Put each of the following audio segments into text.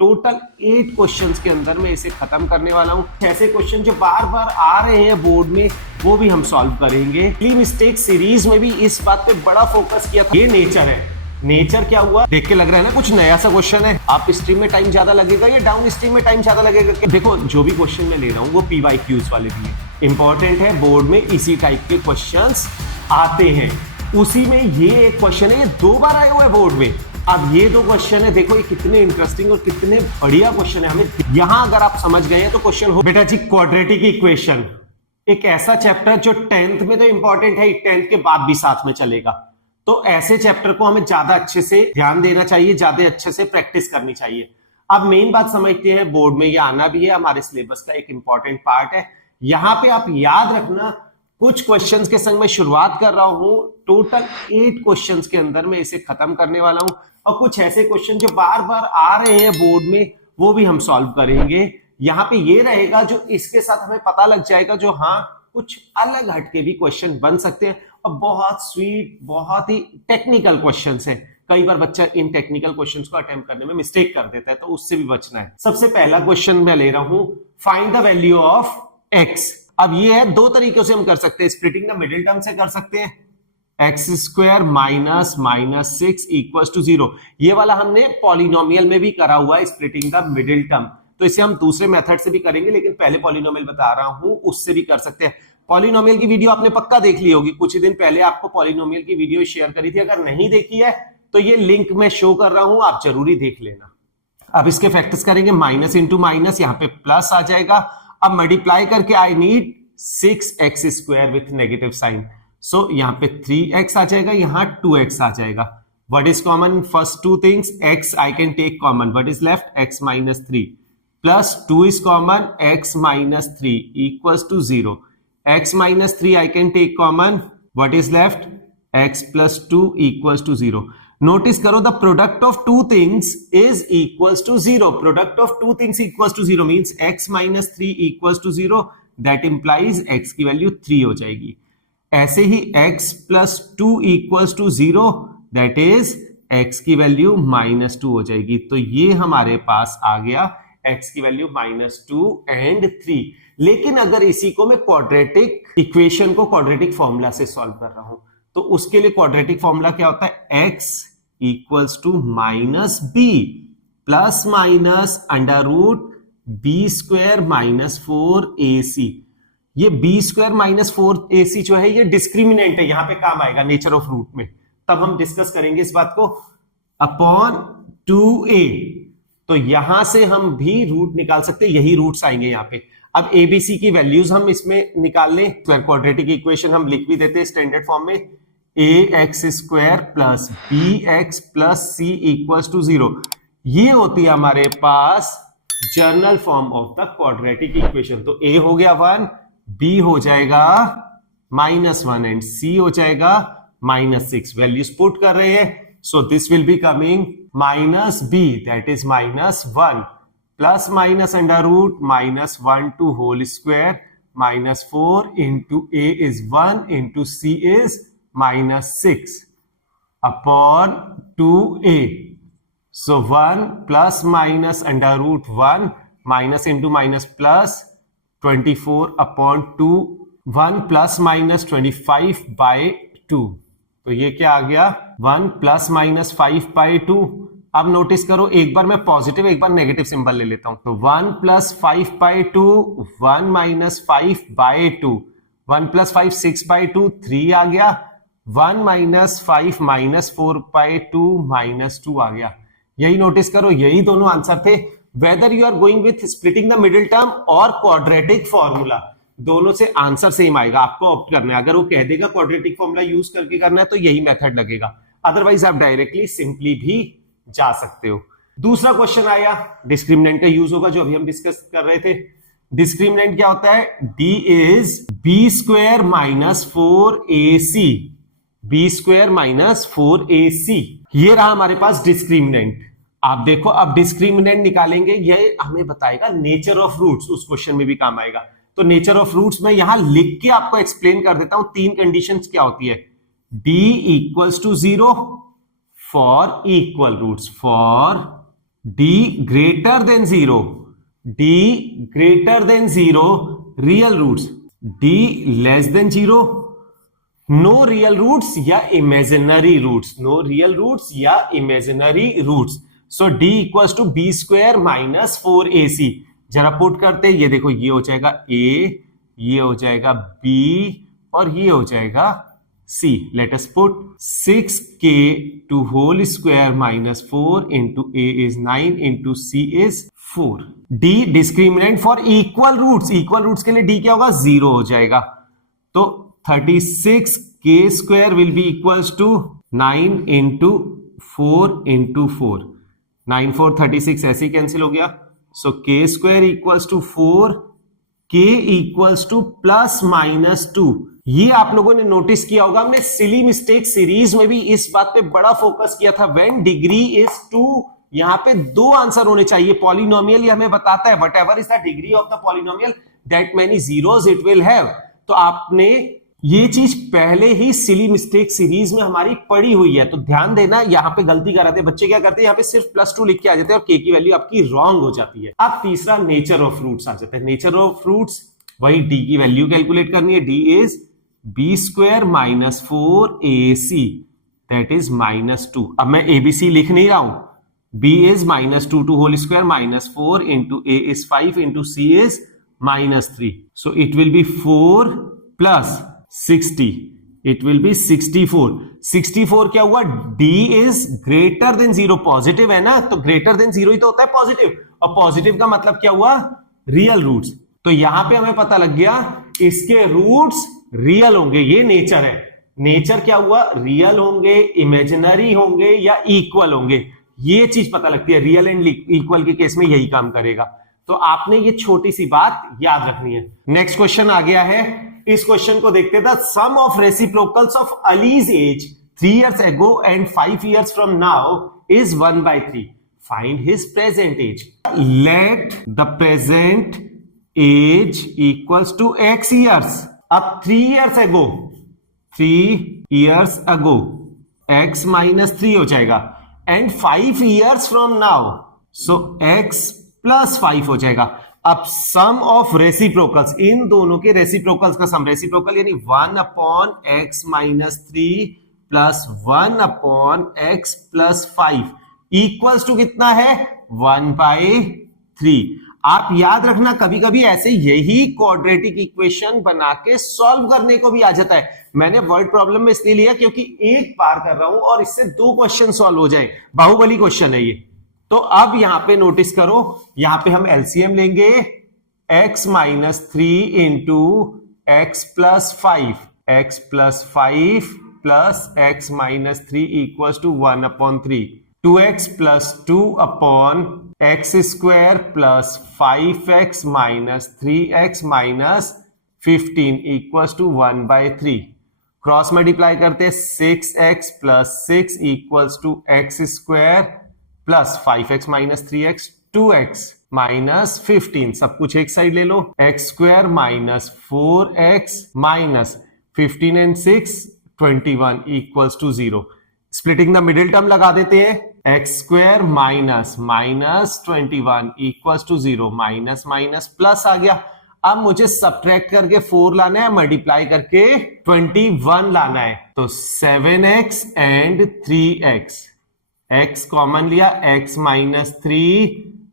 Total 8 questions के अंदर मैं इसे खत्म करने वाला हूं। ऐसे क्वेश्चन जो बार बार आ रहे हैं बोर्ड में वो भी हम सॉल्व करेंगे। प्री मिस्टेक सीरीज में भी इस बात पे बड़ा फोकस किया था। ये नेचर है। नेचर क्या हुआ देख के लग रहा है ना कुछ नया सा क्वेश्चन है। आप स्ट्रीम में टाइम ज्यादा लगेगा या डाउन स्ट्रीम में टाइम ज्यादा लगेगा? देखो जो भी क्वेश्चन मैं ले रहा हूँ वो PYQs वाले भी है, इंपॉर्टेंट है। बोर्ड में इसी टाइप के क्वेश्चंस आते हैं। उसी में ये एक क्वेश्चन है, ये 2 बार आए हुए हैं बोर्ड में। अब ये 2 क्वेश्चन है, देखो ये कितने इंटरेस्टिंग और कितने बढ़िया क्वेश्चन है। हमें यहां अगर आप समझ गए हैं तो क्वेश्चन हो बेटा जी क्वाड्रेटिक इक्वेशन, एक ऐसा चैप्टर जो 10th में तो इंपॉर्टेंट है, 10th के बाद भी साथ में चलेगा। तो ऐसे चैप्टर को हमें ज्यादा अच्छे से ध्यान देना चाहिए, ज्यादा अच्छे से प्रैक्टिस करनी चाहिए। अब मेन बात समझते हैं, बोर्ड में ये आना भी है, हमारे सिलेबस का एक इंपॉर्टेंट पार्ट है। यहां पे आप याद रखना कुछ क्वेश्चंस के संग मैं शुरुआत कर रहा हूं। टोटल 8 क्वेश्चंस के अंदर मैं इसे खत्म करने वाला हूं और कुछ ऐसे क्वेश्चन जो बार बार आ रहे हैं बोर्ड में वो भी हम सॉल्व करेंगे। यहां पे ये रहेगा जो इसके साथ हमें पता लग जाएगा जो हाँ कुछ अलग हटके भी क्वेश्चन बन सकते हैं और बहुत स्वीट बहुत ही टेक्निकल क्वेश्चंस हैं। कई बार बच्चा इन टेक्निकल क्वेश्चंस को अटेम्प्ट करने में मिस्टेक कर देता है, तो उससे भी बचना है। सबसे पहला क्वेश्चन मैं ले रहा हूं, find the value of x। अब ये है, 2 तरीकों से हम कर सकते हैं। स्प्लिटिंग द मिडिल टर्म से कर सकते हैं, x square minus minus 6 equals to 0। ये वाला हमने पॉलिनोमियल में भी करा हुआ है, स्प्लिटिंग द मिडिल टर्म। तो इसे हम दूसरे मेथड से भी करेंगे, लेकिन पहले पॉलिनोमियल बता रहा हूं, उससे भी कर सकते हैं। पॉलिनोमियल की वीडियो आपने पक्का देख ली होगी, कुछ ही दिन पहले आपको पॉलिनोमियल की वीडियो शेयर करी थी। अगर नहीं देखी है तो ये लिंक मैं शो कर रहा हूं, आप जरूरी देख लेना। अब इसके फैक्टर्स करेंगे, माइनस इंटू माइनस, यहां पे प्लस आ जाएगा। अब मल्टीप्लाई करके I need 6x square with negative sign, so यहां पे 3x आ जाएगा, यहां 2x आ जाएगा। What is common? First 2 things, x I can take common, what is left? x minus 3 plus 2 is common, x minus 3 equals to 0। x minus 3 I can take common, what is left? x plus 2 equals to 0। Notice करो, the product of 2 things is equals to 0। Product of 2 things equals to 0 means x minus 3 equals to 0, that implies x की value 3 हो जाएगी। ऐसे ही x plus 2 equals to 0, that is x की value minus 2 हो जाएगी। तो ये हमारे पास आ गया x की वैल्यू माइनस 2 एंड 3। लेकिन अगर इसी को मैं क्वाड्रेटिक इक्वेशन को क्वाड्रेटिक फॉर्मूला से सॉल्व कर रहा हूं, तो उसके लिए क्वाड्रेटिक फॉर्मूला क्या होता है? x equals to minus b plus minus under root b square minus 4ac। ये बी स्क्वायर माइनस 4ac जो है ये डिस्क्रिमिनेंट है, यहां पे काम आएगा नेचर ऑफ रूट में, तब हम डिस्कस करेंगे इस बात को। अपॉन 2a, तो यहां से हम भी रूट निकाल सकते हैं, यही रूट्स आएंगे यहां पे। अब abc की वैल्यूज हम इसमें निकाल लें। क्वाड्रेटिक इक्वेशन हम लिख भी देते हैं स्टैंडर्ड फॉर्म में, ax square plus bx plus c equals to 0। ये होती है हमारे पास general form of the quadratic equation. तो a हो गया 1, b हो जाएगा -1 एंड c हो जाएगा -6। वैल्यूज पुट कर रहे हैं, so this will be coming -b, that is -1 plus minus under root -1 to whole square -4 into a is 1 into c is -6 upon 2a। So 1 plus minus under root 1 minus into minus plus 24 upon 2, 1 plus minus 25 by 2। तो ये क्या आ गया? 1 plus minus 5 by 2। अब notice करो, एक बार मैं positive एक बार negative symbol ले लेता हूं। तो 1 plus 5 by 2, 1 minus 5 by 2, 1 plus 5 6 by 2, 3 आ गया। 1 माइनस 5 माइनस 4 बाई 2 -2 आ गया। यही नोटिस करो, यही दोनों आंसर थे। Whether you are going with splitting the middle term और क्वाड्रेटिक फॉर्मूला, दोनों से आंसर सेम आएगा, आपको ऑप्ट करना है। अगर वो कह देगा क्वाड्रेटिक फॉर्मूला यूज करके करना है तो यही मेथड लगेगा, अदरवाइज आप डायरेक्टली सिंपली भी जा सकते हो। दूसरा क्वेश्चन आया, डिस्क्रिमिनेंट का यूज होगा जो अभी हम डिस्कस कर रहे थे। डिस्क्रिमिनेंट क्या होता है? d is b square minus 4ac, b square minus 4ac। ये रहा हमारे पास डिस्क्रिमिनेंट। आप देखो, अब डिस्क्रिमिनेंट निकालेंगे, ये हमें बताएगा नेचर ऑफ रूट्स, उस क्वेश्चन में भी काम आएगा। तो नेचर ऑफ रूट्स मैं यहां लिख के आपको एक्सप्लेन कर देता हूं। 3 कंडीशंस क्या होती है? d equals to 0 for equal roots, for D greater than 0, D greater than 0 real roots, D less than 0 no real roots या imaginary roots, no real roots या imaginary roots. So D equals to B square minus 4AC. जरा put करते, ये देखो ये हो जाएगा A, ये हो जाएगा B और ये हो जाएगा C. Let us put 6K to whole square minus 4 into A is 9 into C is 4. D discriminant for equal roots. Equal roots के लिए D क्या होगा? 0 हो जाएगा. तो 36k square will be equals to 9 into 4 into 4. 9 4 36 ऐसे ही cancel हो गया. So k square equals to 4, k equals to plus minus 2. ये आप लोगों ने नोटिस किया होगा, हमने सिली मिस्टेक सीरीज में भी इस बात पे बड़ा फोकस किया था. When degree is 2, यहां पे दो आंसर होने चाहिए. पॉलिनोमियल ये हमें बताता है what ever is the degree of the polynomial that many zeros it will have. तो आपने ये चीज पहले ही सिली मिस्टेक सीरीज में हमारी पड़ी हुई है. तो ध्यान देना, यहां पे गलती कराते हैं बच्चे. क्या करते हैं, यहां पे सिर्फ +2 लिख के आ जाते हैं और k की वैल्यू आपकी रॉन्ग हो जाती है. अब तीसरा नेचर ऑफ रूट्स आ जाता है. नेचर ऑफ रूट्स वही d की वैल्यू कैलकुलेट करनी है. d is b square minus 4ac that is -2. अब मैं abc लिख नहीं रहा हूं. b is -2 to whole square minus 4 into a is 5 into c is -3. So it will be 4 plus 60, it will be 64. 64 क्या हुआ? D is greater than 0. Positive है ना, तो greater than 0 ही तो होता है पॉजिटिव. और पॉजिटिव का मतलब क्या हुआ? Real roots. तो यहां पे हमें पता लग गया इसके रूट्स रियल होंगे. ये नेचर है. नेचर क्या हुआ? रियल होंगे, इमेजिनरी होंगे या इक्वल होंगे. ये चीज पता लगती है. रियल एंड इक्वल के केस में यही काम करेगा. तो आपने ये छोटी सी बात याद रखनी है. नेक्स्ट क्वेश्चन आ गया है. इस क्वेश्चन को देखते the sum of reciprocals of Ali's age 3 years ago and 5 years from now is 1/3. Find his present age. Let the present age equals to x years. अब 3 years ago x minus 3 हो जाएगा and 5 years from now so x plus 5 हो जाएगा. अब सम of reciprocals, इन दोनों के reciprocals का सम. Reciprocal यानी 1/x minus 3 plus 1/x plus 5 equals to कितना है? 1/3. आप याद रखना, कभी कभी ऐसे यही क्वाड्रेटिक इक्वेशन बना के सॉल्व करने को भी आ जाता है. मैंने वर्ड प्रॉब्लम में इसलिए लिया क्योंकि एक बार कर रहा हूं और इससे 2 क्वेश्चन सॉल्व हो जाए. बाहुबली क्वेश्चन है ये. तो अब यहां पे नोटिस करो, यहां पे हम एलसीएम लेंगे. x minus 3 into x plus 5, x plus 5 plus x minus 3 equals to 1/3. 2x plus 2 upon x square plus 5x minus 3x minus 15 equals to 1/3. Cross multiply करते 6x plus 6 equals to x square plus 5x minus 3x 2x minus 15. सब कुछ एक side ले लो. x square minus 4x minus 15 and 6 21 equals to 0. Splitting the middle term लगा देते हैं. x square minus 21 equals to 0. Minus minus plus आ गया. अब मुझे सब्ट्रैक्ट करके 4 लाना है, मल्टीप्लाई करके 21 लाना है. तो 7x and 3x. x common लिया, x माइनस 3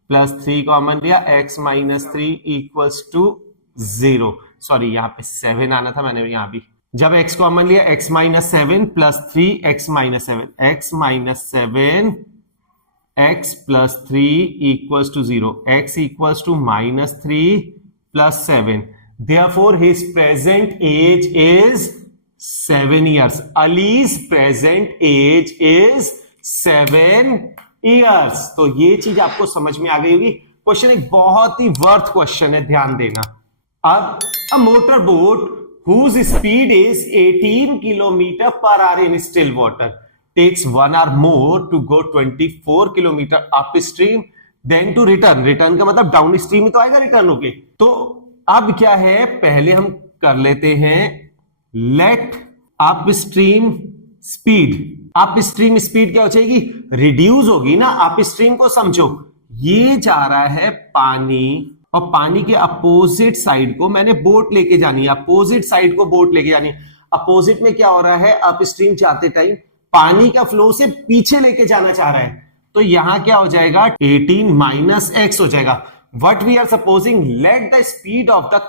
प्लस 3 कॉमन लिया, x minus 3 equals to 0. Sorry, यहां पे 7 आना था, मैंने यहां भी. जब x कॉमन लिया, x minus 7 plus 3 x minus 7, x minus 7 x plus 3 equals to 0. x equals to minus 3 plus 7. Therefore his present age is 7 years. Ali's present age is 7 years. तो ये चीज आपको समझ में आ गई होगी. क्वेश्चन एक बहुत ही वर्थ क्वेश्चन है, ध्यान देना. अब अ motor boat whose speed is 18 kilometre per hour in still water takes 1 hour more to go 24 kilometre upstream then to return. Return का मतलब डाउन स्ट्रीम ही तो आएगा रिटर्न होके. तो अब क्या है, पहले हम कर लेते हैं let upstream speed upstream speed क्या हो जाएगी, रिड्यूस होगी ना। अप स्ट्रीम को समझो, ये जा रहा है पानी और पानी के अपोजिट साइड को मैंने बोट लेके जानी है, अपोजिट साइड को बोट लेके जानी है। अपोजिट में क्या हो रहा है, अप स्ट्रीम जाते टाइम पानी का फ्लो से पीछे लेके जाना चाह रहा है, तो यहां क्या हो जाएगा 18 माइनस एक्स हो जाएगा। What we are supposing, let the speed of the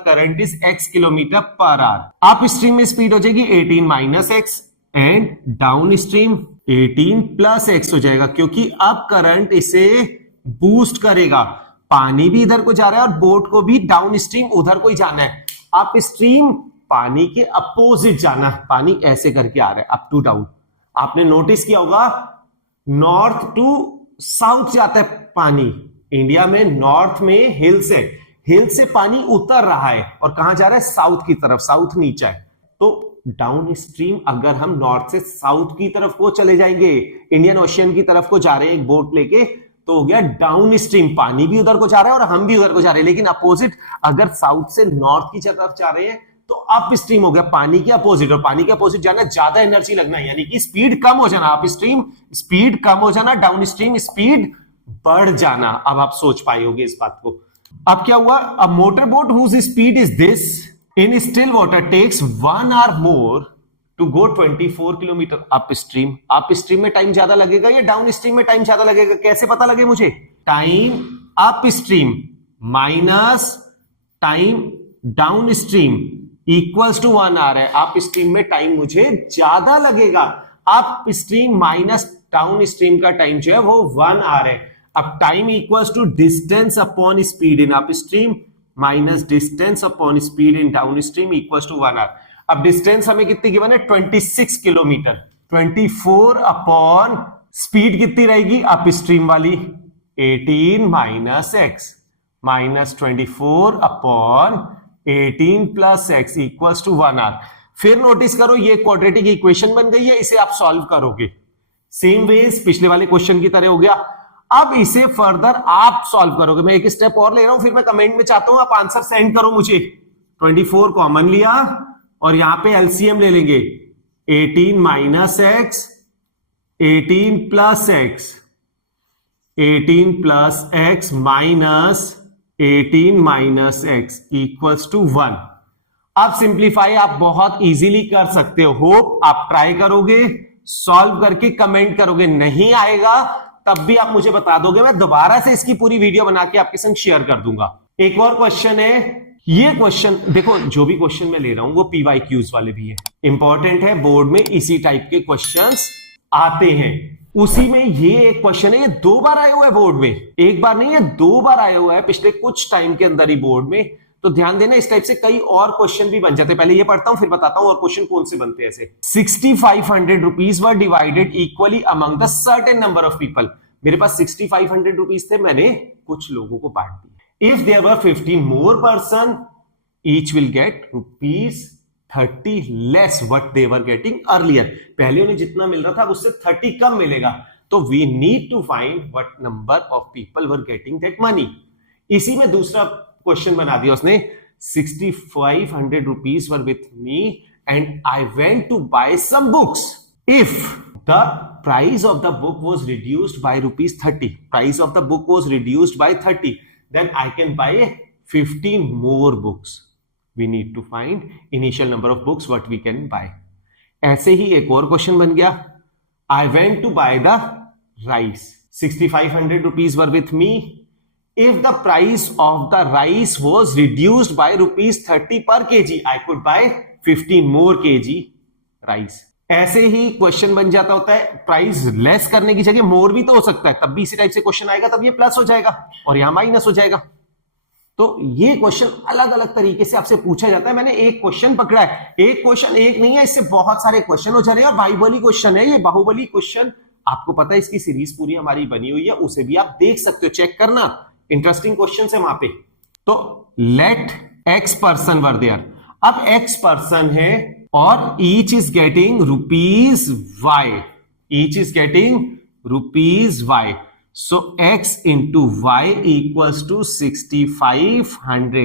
current is x kilometre per hour. Up stream में स्पीड हो जाएगी 18 minus x and down stream 18 plus x हो जाएगा, क्योंकि अब करंट इसे बूस्ट करेगा। पानी भी इधर को जा रहा है और बोट को भी डाउन स्ट्रीम उधर को ही जाना है। अप स्ट्रीम पानी के अपोजिट जाना है, पानी ऐसे करके आ रहा है अप टू डाउन। आपने नोटिस किया होगा नॉर्थ टू साउथ जाता है पानी। इंडिया में नॉर्थ में हिल्स है, हिल से पानी उतर रहा है और कहां जा रहा है, साउथ की तरफ। साउथ नीचा है, तो डाउन स्ट्रीम अगर हम नॉर्थ से साउथ की तरफ को चले जाएंगे, इंडियन ओशियन की तरफ को जा रहे हैं एक बोट लेके, तो हो गया डाउन स्ट्रीम। पानी भी उधर को जा रहा है और हम भी उधर को जा रहे हैं। लेकिन अपोजिट अगर साउथ से नॉर्थ की तरफ जा रहे हैं तो अप स्ट्रीम हो गया पानी के अपोजिट, और पानी के अपोजिट जाना ज्यादा एनर्जी लगना है, यानी कि स्पीड कम हो जाना। अप स्ट्रीम स्पीड कम हो जाना, डाउन स्ट्रीम स्पीड बढ़ जाना। अब आप सोच पाए होंगे इस बात को। अब क्या हुआ, a motor boat whose speed is this in still water takes 1 hour more to go 24 kilometre upstream. Upstream में टाइम ज्यादा लगेगा या डाउन स्ट्रीम में टाइम ज्यादा लगेगा, कैसे पता लगे मुझे, time upstream minus time downstream equals to 1 hour है। अप स्ट्रीम में टाइम मुझे ज्यादा लगेगा, upstream minus downstream का टाइम जो है वो 1 आवर है। अब time equals to distance upon speed in upstream minus distance upon speed in downstream equals to 1 hour. अब डिस्टेंस हमें कितनी गिवन है, 26 किलोमीटर। 24 अपॉन स्पीड कितनी रहेगी अप स्ट्रीम वाली, 18 minus x minus 24 upon 18 plus x equals to 1 hour. फिर notice करो ये क्वाड्रेटिक इक्वेशन बन गई है, इसे आप सॉल्व करोगे सेम वेज पिछले वाले क्वेश्चन की तरह हो गया। अब इसे फर्दर आप सॉल्व करोगे। मैं एक स्टेप और ले रहा हूं, फिर मैं कमेंट में चाहता हूं आप आंसर सेंड करो मुझे। 24 कॉमन लिया और यहां पे एलसीएम ले लेंगे, 18 minus x 18 plus x 18 plus x minus 18 minus x equals to 1। अब सिंप्लीफाई आप बहुत इजीली कर सकते हो। होप आप ट्राई करोगे, सॉल्व करके कमेंट करोगे। नहीं आएगा तब भी आप मुझे बता दोगे, मैं दोबारा से इसकी पूरी वीडियो बना के आपके संग शेयर कर दूंगा। एक और क्वेश्चन है, ये क्वेश्चन देखो, जो भी क्वेश्चन मैं ले रहा हूं वो पीवाईक्यूज वाले भी है, इंपॉर्टेंट है, बोर्ड में इसी टाइप के क्वेश्चंस आते हैं। उसी में ये एक क्वेश्चन है, ये 2 बार आया हुआ है बोर्ड में, एक बार नहीं है 2 बार आया हुआ है पिछले कुछ टाइम के अंदर ही बोर्ड में। तो ध्यान देना, इस टाइप से कई और क्वेश्चन भी बन जाते हैं। पहले ये पढ़ता हूं फिर बताता हूं और क्वेश्चन कौन से बनते हैं ऐसे। 6500 rupees were divided equally among the certain number of people. मेरे पास 6500 रुपीज थे, मैंने कुछ लोगों को बांट दिए। If there were 15 more person each will get ₹30 less what they were getting earlier. पहले उन्हें जितना मिल रहा था उससे 30 कम मिलेगा। तो we need to find what number of people were getting that money. इसी में दूसरा क्वेश्चन बना दिया उसने, 6500 rupees were with me and I went to buy some books. If the price of the book was reduced by ₹30, price of the book was reduced by 30, then I can buy 15 more books. We need to find initial number of books what we can buy. ऐसे ही एक और question बन गया, I went to buy the rice. 6500 rupees were with me. If the price of the rice was reduced by ₹30 per kg, I could buy 15 more kg rice. ऐसे ही question बन जाता होता है, प्राइस लेस करने की जगह मोर भी तो हो सकता है, तब भी इसी टाइप से क्वेश्चन आएगा, तब ये प्लस हो जाएगा और यहां माइनस हो जाएगा। तो ये क्वेश्चन अलग अलग तरीके से आपसे पूछा जाता है। मैंने एक क्वेश्चन पकड़ा है, एक क्वेश्चन एक नहीं है, इससे बहुत सारे क्वेश्चन हो जा रहे हैं और बाहुबली क्वेश्चन है ये। बाहुबली क्वेश्चन आपको पता है, इसकी सीरीज पूरी हमारी बनी हुई है, उसे भी आप देख सकते हो, चेक करना, इंटरेस्टिंग क्वेश्चन है वहां पे। तो let x person were there. अब एक्स पर्सन है और each is getting ₹y, each is getting ₹y। So x into y equals to 6500।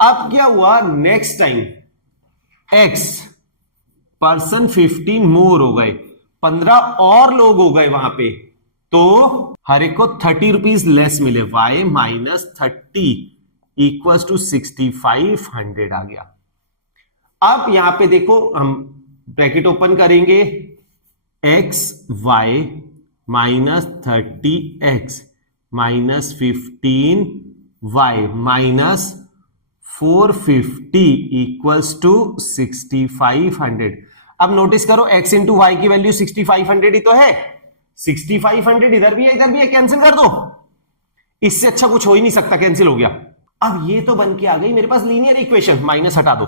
अब क्या हुआ, नेक्स्ट टाइम x पर्सन 15 मोर हो गए, 15 और लोग हो गए वहां पे, तो हर एक को 30 रुपीज लेस मिले, y माइनस 30 इक्वल टू 6500 आ गया। अब यहां पे देखो हम ब्रैकेट ओपन करेंगे, x y minus 30x minus 15y minus 450 equals to 6500। अब नोटिस करो x इंटू वाई की वैल्यू 6500 ही तो है, 6500 इधर भी है इधर भी है, कैंसिल कर दो, इससे अच्छा कुछ हो ही नहीं सकता, कैंसिल हो गया। अब ये तो बन के आ गई मेरे पास लीनियर इक्वेशन, माइनस हटा दो,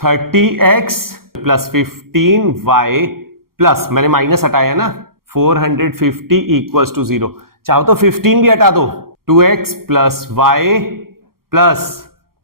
30x प्लस 15y प्लस मैंने माइनस हटाया ना 450 इक्वल्स टू 0, चाहो तो 15 भी हटा दो, 2x plus y plus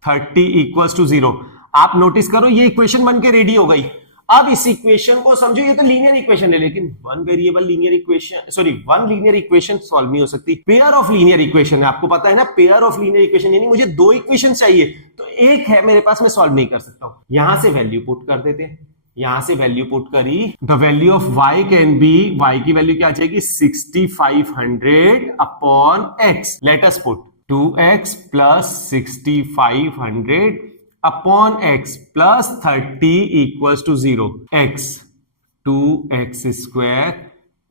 30 equals to 0। आप नोटिस करो ये इक्वेशन बन के रेडी हो गई। अब इस इक्वेशन को समझो, ये तो लीनियर इक्वेशन है, लेकिन one variable linear equation, sorry one linear equation solve नहीं हो सकती, पेयर ऑफ लीनियर इक्वेशन है, आपको पता है ना, पेयर ऑफ लीनियर इक्वेशन, यानी मुझे दो इक्वेशन चाहिए, तो एक है मेरे पास, मैं सॉल्व नहीं कर सकता हूं। यहां से वैल्यू पुट कर देते हैं, यहां से वैल्यू पुट करी, the value of y can be, y की वैल्यू क्या आ जाएगी 6500 upon x, let us put 2x plus 6500 upon x plus 30 equals to 0, x 2x square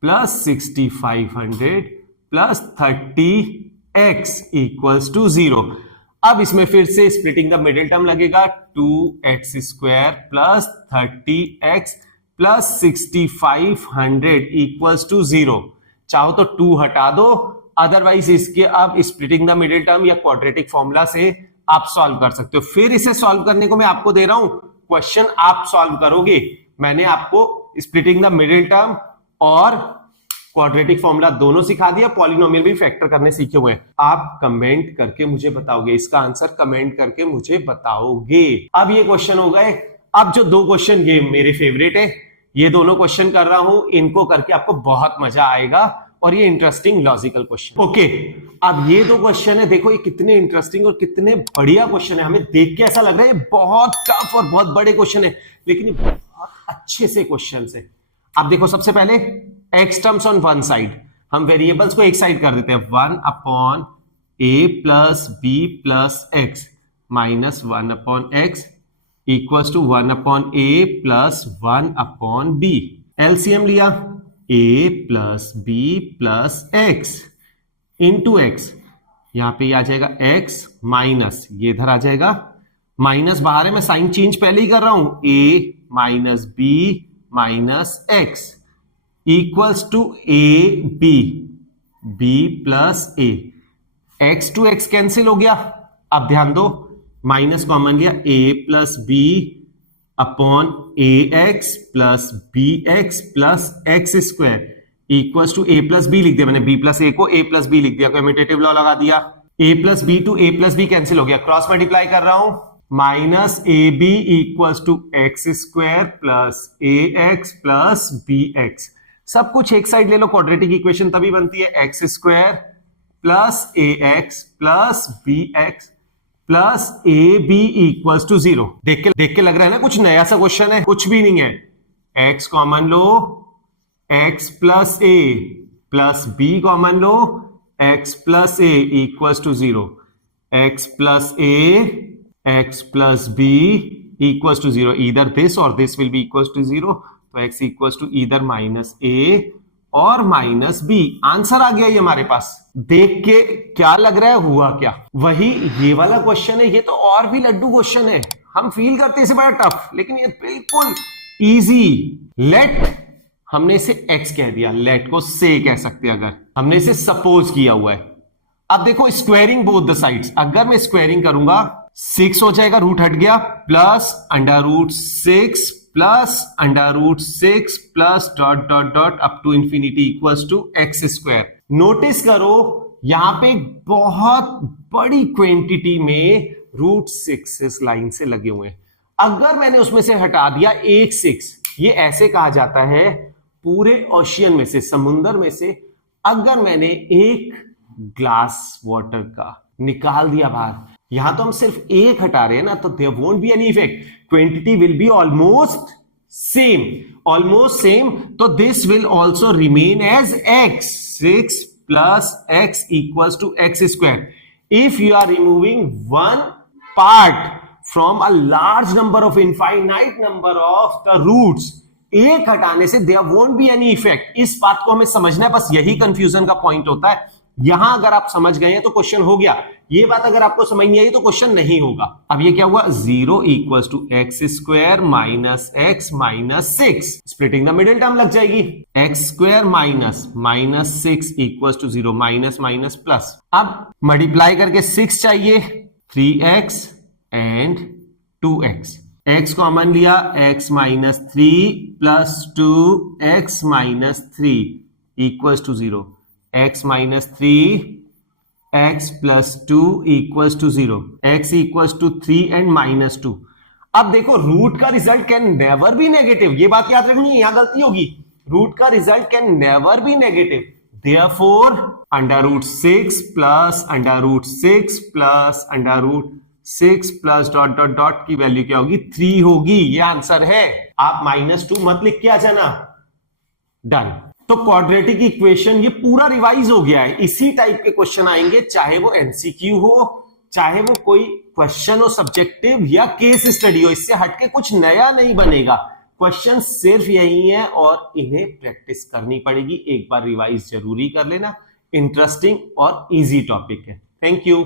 plus 6500 plus 30x equals to 0। अब इसमें फिर से स्प्लिटिंग द मिडिल टर्म लगेगा, 2x square plus 30x plus 6500 equals to 0। चाहो तो 2 हटा दो, otherwise इसके अब स्प्लिटिंग द मिडिल टर्म या क्वाड्रेटिक फॉर्मूला से आप सॉल्व कर सकते हो। फिर इसे सॉल्व करने को मैं आपको दे रहा हूं, क्वेश्चन आप सॉल्व करोगे, मैंने आपको स्प्लिटिंग द मिडिल टर्म और क्वाड्रेटिक फॉर्मूला दोनों सिखा दिया, पॉलिनोमियल भी फैक्टर करने सीखे हुए हैं। आप कमेंट करके मुझे बताओगे, इसका आंसर कमेंट करके मुझे बताओगे। अब ये क्वेश्चन हो गए। अब जो दो क्वेश्चन ये मेरे फेवरेट है, ये दोनों क्वेश्चन कर रहा हूं, इनको करके आपको बहुत मजा आएगा और ये इंटरेस्टिंग लॉजिकल क्वेश्चन। ओके, अब ये दो क्वेश्चन है, देखो ये कितने इंटरेस्टिंग और कितने बढ़िया क्वेश्चन है। हमें देख के ऐसा लग रहा है बहुत टफ और बहुत बड़े क्वेश्चन है, लेकिन ये बहुत अच्छे से क्वेश्चन है। अब देखो, सबसे पहले x terms on one side, हम वेरिएबल्स को एक साइड कर देते हैं, 1 upon a plus b plus x minus 1 upon x equals to 1 upon a plus 1 upon b। LCM लिया, a plus b plus x into x, यहां पे आ जाएगा x माइनस, ये इधर आ जाएगा, माइनस बाहर है, मैं साइन चेंज पहले ही कर रहा हूं, a minus b minus x equals to A B plus A, x to x cancel हो गया। अब ध्यान दो, माइनस कॉमन लिया, A plus B upon A x plus B x plus x square equals to A plus B लिख दिया मैंने, B plus ए को ए प्लस बी लिख दिया, कम्यूटेटिव लॉ लगा दिया, A plus B to A plus B cancel हो गया, क्रॉस मल्टीप्लाई कर रहा हूं, minus A B equals to x square plus A x plus B x. सब कुछ एक साइड ले लो, क्वाड्रेटिक इक्वेशन तभी बनती है, x square plus A x plus B x plus a B equals to 0। देख के लग रहा है ना कुछ नया सा क्वेश्चन है, कुछ भी नहीं है। एक्स कॉमन लो, x plus A plus B common लो, x plus A equals to 0, x plus A x plus B equals to 0, either this or this will be equals to 0, तो x equals to either minus A or minus B. Answer आ गया ये हमारे पास। देख के क्या लग रहा है, हुआ क्या, वही ये वाला क्वेश्चन है। ये तो और भी लड्डू क्वेश्चन है, हम फील करते हैं इसे बड़ा टफ, लेकिन ये बिल्कुल इजी। लेट, हमने इसे x कह दिया, लेट को से कह सकते हैं अगर हमने इसे सपोज किया हुआ है। अब देखो, स्क्वायरिंग बोथ द साइड्स, अगर मैं स्क्वायरिंग करूंगा 6 हो जाएगा, रूट हट गया, plus under root 6 plus under root 6 plus dot dot dot up to infinity equals to x square. Notice करो यहां पे बहुत बड़ी क्वांटिटी में रूट 6 इस लाइन से लगे हुए हैं। अगर मैंने उसमें से हटा दिया एक 6, ये ऐसे कहा जाता है पूरे ओशियन में से, समुंदर में से अगर मैंने एक ग्लास वाटर का निकाल दिया बाहर, यहां तो हम सिर्फ एक हटा रहे हैं ना, तो there won't be any effect, quantity will be almost same, almost same, तो this will also remain as x. 6 plus x equals to x square. If you are removing one part from a large number of infinite number of the roots, एक हटाने से there won't be any effect. इस बात को हमें समझना है, बस यही कंफ्यूजन का पॉइंट होता है. यहां अगर आप समझ गए हैं तो क्वेश्चन हो गया. ये बात अगर आपको समझ नहीं आई तो क्वेश्चन नहीं होगा. अब ये क्या हुआ, 0 equals to x square minus x minus 6. Splitting the middle term लग जाएगी. X square minus 6 equals to 0, minus minus plus. अब मल्टीप्लाई करके 6 चाहिए, 3x and 2x. x common लिया, x minus 3 plus 2x minus 3 equals to 0. x minus 3 x plus 2 equals to 0. x equals to 3 and minus 2. अब देखो root का result can never be negative. ये बात याद रखनी है, यहां गलती होगी. रूट का result can never be negative. Therefore under root 6 plus under root 6 plus under root 6 plus dot dot dot की वैल्यू क्या होगी, 3 होगी. ये आंसर है. आप -2 मत लिख के आ जाना. डन. तो क्वाड्रेटिक इक्वेशन ये पूरा रिवाइज हो गया है. इसी टाइप के क्वेश्चन आएंगे, चाहे वो एमसीक्यू हो, चाहे वो कोई क्वेश्चन हो सब्जेक्टिव या केस स्टडी हो. इससे हटके कुछ नया नहीं बनेगा. क्वेश्चन सिर्फ यही है और इन्हें प्रैक्टिस करनी पड़ेगी. एक बार रिवाइज जरूरी कर लेना. इंटरेस्टिंग और इजी टॉपिक है. Thank you.